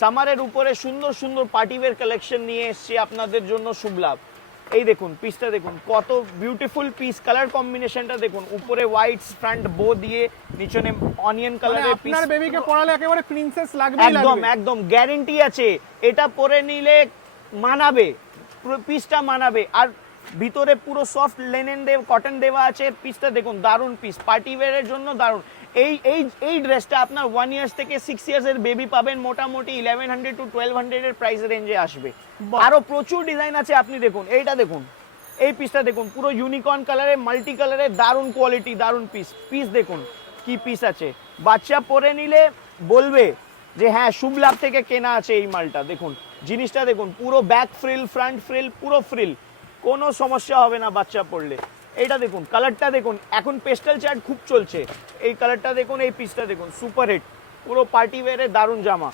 সামারের উপরে সুন্দর সুন্দর পার্টিওয়্যার কালেকশন নিয়ে এসেছি আপনাদের জন্য শুভ লাভ। এই দেখুন পিসটা দেখুন, কত বিউটিফুল পিস, কালার কম্বিনেশনটা দেখুন, উপরে হোয়াইট ফ্রন্ট বো দিয়ে, নিচনে অনিয়ন কালারের পিস। আপনার বেবিকে পরালে একেবারে প্রিন্সেস লাগবে। একদম একদম গ্যারেন্টি আছে, এটা পরে নিলে মানাবে, পিসটা মানাবে। আর ভিতরে পুরো সফট লেনেন কটন দেওয়া আছে। পিসটা দেখুন, দারুণ পিস, পার্টি ওয়্যারের জন্য দারুণ। এই ড্রেসটা আপনার 1 ইয়ার্স থেকে 6 ইয়ার্স এর বেবি পাবেন মোটামুটি 1100 টু 1200 এর প্রাইস রেঞ্জে আসবে। আরো প্রচুর ডিজাইন আছে, আপনি দেখুন এইটা দেখুন, এই পিসটা দেখুন, পুরো ইউনিকর্ন কালারে মাল্টি কালারে দারুণ কোয়ালিটি, দারুণ পিস দেখুন কি পিস আছে। বাচ্চা পরে নিলে বলবে যে হ্যাঁ শুভ লাভ থেকে কেনা আছে এই মালটা। দেখুন জিনিসটা দেখুন, পুরো ব্যাক ফ্রিল ফ্রন্ট ফ্রিল পুরো ফ্রিল, কোনো সমস্যা হবে না বাচ্চা পড়লে। এইটা দেখুন, কালারটা দেখুন, এখন পেস্টাল চার্ট খুব চলছে, এই কালারটা দেখুন, এই পিসটা দেখুন, সুপার হিট, পুরো পার্টি ওয়্যারে দারুণ জামা।